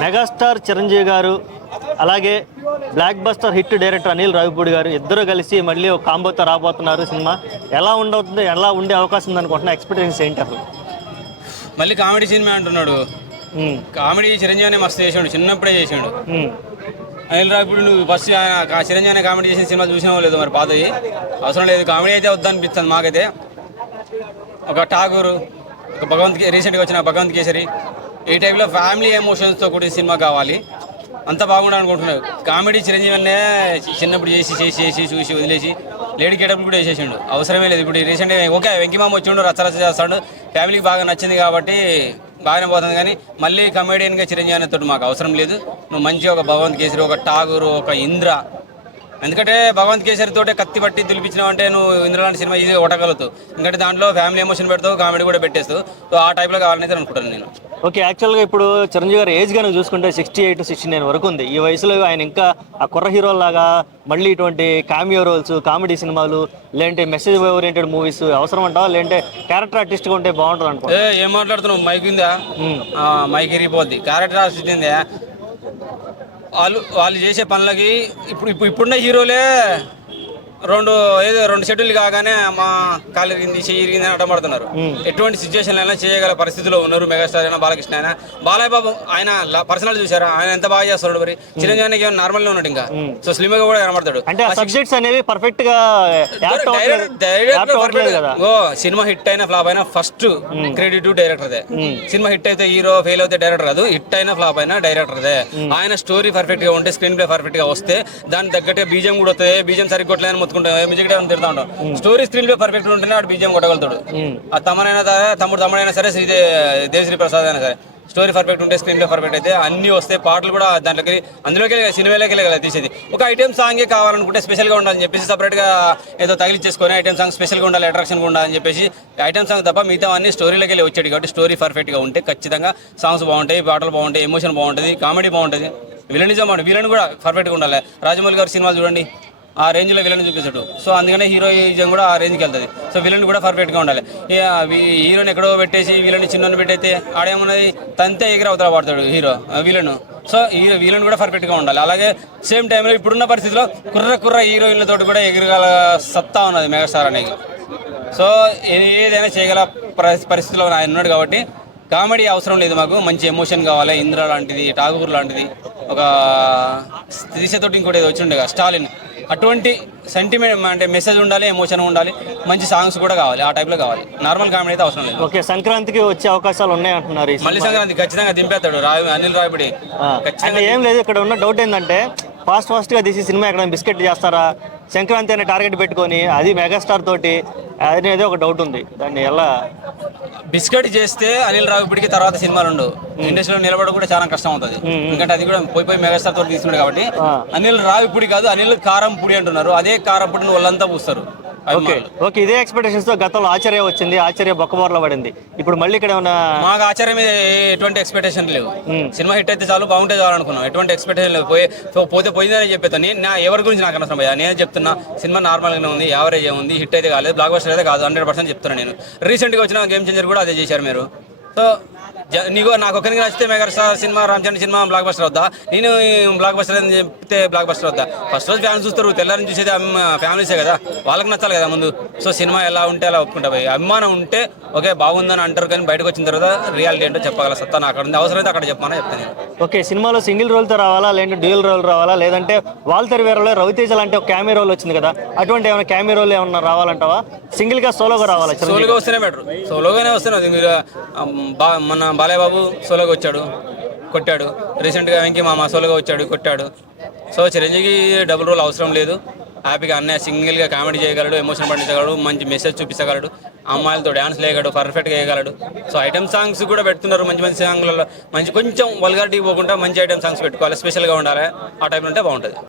Megastar Chiranjeevi గారు అలాగే block buster hit director Anil Ravipudi గారు ఇద్దరు కలిసి మళ్ళీ ఒక కాంబోతో రాబోతున్నారు. సినిమా ఎలా ఉండవుతుంది, ఎలా ఉండే అవకాశం ఉంది అనుకుంటున్నా? ఎక్స్పీరియన్స్ ఏంటి అసలు? మళ్ళీ కామెడీ సినిమా అంటున్నాడు. కామెడీ చిరంజీవినే మస్తు చేసాడు, చిన్నప్పుడే చేసాడు. అనిల్ రావిపూడి నువ్వు ఫస్ట్ చిరంజీవి కామెడీ చేసిన సినిమా చూసినావో లేదు మరి? పాతవి అవసరం లేదు, కామెడీ అయితే వద్దనిపిస్తుంది మాకైతే. ఒక ఠాగూరు, ఒక రీసెంట్గా వచ్చిన భగవంత్ కేసరి, ఈ టైప్లో ఫ్యామిలీ ఎమోషన్స్తో కూడిన సినిమా కావాలి. అంత బాగుండాలనుకుంటున్నాడు. కామెడీ చిరంజీవినే చిన్నప్పుడు చేసి చేసి చేసి చూసి వదిలేసి లేడీ గెటప్ కూడా వేసేసిండు, అవసరమే లేదు. ఇప్పుడు రీసెంట్గా ఓకే వెంకిమామ వచ్చిండు, రచ్చరచ్చ చేస్తాడు, ఫ్యామిలీకి బాగా నచ్చింది కాబట్టి బాగానే పోతుంది. కానీ మళ్ళీ కమెడియన్గా చిరంజీవి అనేతో మాకు అవసరం లేదు. నువ్వు మంచిగా ఒక భగవంత్ కేసరి, ఒక ఠాగూరు, ఒక ఇంద్ర, ఎందుకంటే భగవంత్ కేసరి తోటే కత్తి పట్టి దులిపించినావు అంటే నువ్వు ఇంద్ర లాంటి సినిమా ఈజీగా కొట్టగలుగుతావు. ఎందుకంటే దాంట్లో ఫ్యామిలీ ఎమోషన్ పెడతావు, కామెడీ కూడా పెట్టేస్తావు. సో ఆ టైప్లో కావాలని అనుకుంటాను నేను. ఓకే, యాక్చువల్గా ఇప్పుడు చిరంజీవి గారి ఏజ్ కనుక చూసుకుంటే 68 69 వరకు ఉంది. ఈ వయసులో ఆయన ఇంకా ఆ కుర్ర హీరోలాగా మళ్ళీ ఇటువంటి కామియో రోల్స్, కామెడీ సినిమాలు, లేదంటే మెసేజ్ ఓరియంటెడ్ మూవీస్ అవసరం అంటావా? లేదంటే క్యారెక్టర్ ఆర్టిస్ట్గా ఉంటే బాగుంటుంది అనుకో. ఏం మాట్లాడుతున్నావు? మైక్ ఉందా? మైక్ ఇరిగిపోద్ది. క్యారెక్టర్ ఆర్టిస్ట్ ఉందా? వాళ్ళు చేసే పనులకి ఇప్పుడున్న హీరోలే రెండు షెడ్యూల్ కాగానే మా కాలు ఇరిగింది, చెయ్యి ఇరిగింది అని అడ్డపడుతున్నారు. ఎటువంటి సిచ్యువేషన్ అయినా చేయగల పరిస్థితిలో ఉన్నారు. మెగాస్టార్ అయినా, బాలకృష్ణ అయినా, బాలయ్య బాబు ఆయన పర్సనల్ చూసారా? ఆయన ఎంత బాగా చేస్తాడు. మరి చిరంజీవికి ఏమైనా నార్మల్ ఉన్నాడు, ఇంకా సో స్లిమ్ గా కూడా కనబడతాడు. అంటే సబ్జెక్ట్స్ అనేవి పర్ఫెక్ట్ గా సినిమా హిట్ అయినా ఫ్లాప్ అయినా ఫస్ట్ క్రెడిట్ డైరెక్టర్దే. సినిమా హిట్ అయితే హీరో, ఫెయిల్ అయితే డైరెక్టర్ కాదు. హిట్ అయినా ఫ్లాప్ అయినా డైరెక్టర్దే. ఆయన స్టోరీ పర్ఫెక్ట్ గా ఉంటే, స్క్రీన్ ప్లే పర్ఫెక్ట్ గా వస్తే దాని తగ్గట్టే బీజం కూడా వస్తుంది. బీజం సరిగ్గా తిడతా ఉంటాం. స్టోరీ స్క్రీన్ ప్లే పర్ఫెక్ట్ ఉంటేనే వాడు బీజం కొట్టగలుగుతాడు. ఆ తమ్ముడైనా సరే, దేవశ్రీ ప్రసాద్ అయినా సరే, స్టోరీ పర్ఫెక్ట్ ఉంటే, స్క్రీన్ ప్లే పర్ఫెక్ట్ అయితే అన్ని వస్తే పాటలు కూడా దాంట్లోకి అందులోకి సినిమాలోకి తీసేది. ఒక ఐటెం సాంగే కావాలనుకుంటే స్పెషల్గా ఉండాలని చెప్పేసి సపరేట్గా ఏదో తగిలిచ్చేసుకొని ఐటెం సాంగ్ స్పెషల్గా ఉండాలి, అట్రాక్షన్గా ఉండాలని చెప్పేసి ఐటెం సాంగ్ తప్ప మిగతా అన్ని స్టోరీలోకి వచ్చాడు. కాబట్టి స్టోరీ పర్ఫెక్ట్గా ఉంటే ఖచ్చితంగా సాంగ్స్ బాగుంటాయి, పాటలు బాగుంటాయి, ఎమోషన్ బాగుంటుంది, కామెడీ బాగుంటుంది, విలనిజం బాగుంటుంది. విలన్ కూడా పర్ఫెక్ట్గా ఉండాలి. రాజమౌళి గారి సినిమాలు చూడండి, ఆ రేంజ్లో విలన్ చూపించాడు. సో అందుకనే హీరోయిజం కూడా ఆ రేంజ్కి వెళ్తుంది. సో విలన్ కూడా పర్ఫెక్ట్గా ఉండాలి. హీరోని ఎక్కడో పెట్టేసి విలన్ చిన్నోని పెట్టయితే ఆడేమున్నది, తంతే ఎగిరి అవతల పడతాడు హీరో విలన్. సో విలన్ కూడా పర్ఫెక్ట్గా ఉండాలి. అలాగే సేమ్ టైంలో ఇప్పుడున్న పరిస్థితిలో కుర్ర హీరోయిన్లతో కూడా ఎగిరగల సత్తా ఉన్నది మెగాస్టార్ అనేది. సో ఏదైనా చేయగల పరిస్థితిలో ఆయన ఉన్నాడు. కాబట్టి కామెడీ అవసరం లేదు మాకు, మంచి ఎమోషన్ కావాలి. ఇంద్ర లాంటిది, ఠాగూర్ లాంటిది, ఒక దిశతోటి ఇంకోటి ఏదో వచ్చిండే స్టాలిన్, అటువంటి సెంటిమెంట్ అంటే మెసేజ్ ఉండాలి, ఎమోషన్ ఉండాలి, మంచి సాంగ్స్ కూడా కావాలి. ఆ టైప్లో కావాలి. నార్మల్ కామెడీ అయితే అవసరం లేదు. ఓకే, సంక్రాంతికి వచ్చే అవకాశాలు ఉన్నాయంటున్నారు. మళ్ళీ సంక్రాంతి ఖచ్చితంగా దింపేస్తాడు అనిల్ రావిపూడి. ఖచ్చితంగా ఏం లేదు. ఇక్కడ ఉన్న డౌట్ ఏంటంటే ఫాస్ట్గా తీసి సినిమా ఎక్కడ బిస్కెట్ చేస్తారా, సంక్రాంతి అనే టార్గెట్ పెట్టుకొని, అది మెగాస్టార్ తోటి అనేది ఒక డౌట్ ఉంది. దాన్ని ఎలా బిస్కెట్ చేస్తే అనిల్ రావిపూడికి తర్వాత సినిమాలు ఉండవు. ఇండస్ట్రీలో నిలబడ కూడా చాలా కష్టం అవుతుంది. ఎందుకంటే అది కూడా పోయి మెగాస్టార్ తోటి తీసుకున్నాడు. కాబట్టి అనిల్ రావిపూడి కాదు, అనిల్ కారం పొడి అంటున్నారు. అదే కారం పొడిని వాళ్ళంతా పూస్తారు. ఓకే, ఇదే ఎక్స్పెక్టేషన్స్ తో గతంలో ఆచార్య వచ్చింది, ఆచార్య బొక్కబోర్లో పడింది. ఇప్పుడు మళ్ళీ ఇక్కడ ఏమన్నా? మాకు ఆచార్య మీద ఎటువంటి ఎక్స్పెక్టేషన్ లేవు. సినిమా హిట్ అయితే చాలు, బాగుంటే చాలు అనుకున్నాం. ఎటువంటి ఎక్స్పెక్టేషన్ లేవు. పోయిందని చెప్పేస్తాను. ఎవరి గురించి నాకు అనవసరం భయ్యా. నేను చెప్తున్నా, సినిమా నార్మల్గానే ఉంది, యావరేజ్ ఉంది, హిట్ అయితే కాలేదు, బ్లాక్ బస్టర్ అయితే కాదు, 100% చెప్తున్నాను నేను. రీసెంట్గా వచ్చిన గేమ్ చేంజర్ కూడా అదే చేశారు మీరు. సో నాకు ఒకరికి నచ్చితే megastar cinema, Ramachandra cinema block buster వద్దా? నేను బ్లాక్ బస్టర్ అని చెప్తే బ్లాక్ బస్టర్ వద్దా? ఫస్ట్ రోజు ఫ్యాన్స్ చూస్తారు, తెల్లారిని చూసేది ఫ్యామిలీసే కదా, వాళ్ళకి నచ్చాలి కదా ముందు. సో సినిమా ఎలా ఉంటే అలా ఒప్పుకుంటా పోయి, అభిమానం ఉంటే ఓకే బాగుందని అంటారు. కానీ బయటకు వచ్చిన తర్వాత రియాలిటీ ఏంటో చెప్పగల సత్తా నాకు అక్కడ ఉంది. అవసరమైతే అక్కడ చెప్పమని చెప్తాను. ఓకే, సినిమాలో సింగిల్ రోల్తో రావాలా, లేదంటే డ్యూయల్ రోల్ రావాలా, లేదంటే వాల్తెర్ వీరలో రవితేజ లాంటి ఒక క్యామీ రోల్ వచ్చింది కదా, అటువంటి ఏమైనా క్యామీ రోల్ ఏమన్నా రావాలంటావా? సింగిల్గా సోలోగా రావాలా? సోలోగా వస్తేనే బెటర్. సోలోగానే వస్తున్నది. మన బాలయ్య బాబు సోలోగా వచ్చాడు, కొట్టాడు. రీసెంట్గా వెంకీ మామ సోలోగా వచ్చాడు, కొట్టాడు. సో చిరంజీవి డబుల్ రోల్ అవసరం లేదు. హ్యాపీగా అన్నయ్య సింగిల్గా కామెడీ చేయగలడు, ఎమోషన్ పండించగలడు, మంచి మెసేజ్ చూపించగలడు, అమ్మాయిలతో డ్యాన్స్ వేయగలడు, పర్ఫెక్ట్గా వేయగలడు. సో ఐటమ్ సాంగ్స్ కూడా పెడుతున్నారు. మంచి సాంగ్లలో కొంచెం వల్గారిటీ పోకుండా మంచి ఐటమ్ సాంగ్స్ పెట్టుకోవాలి, స్పెషల్గా ఉండాలి. ఆ టైంలో ఉంటే బాగుంటుంది.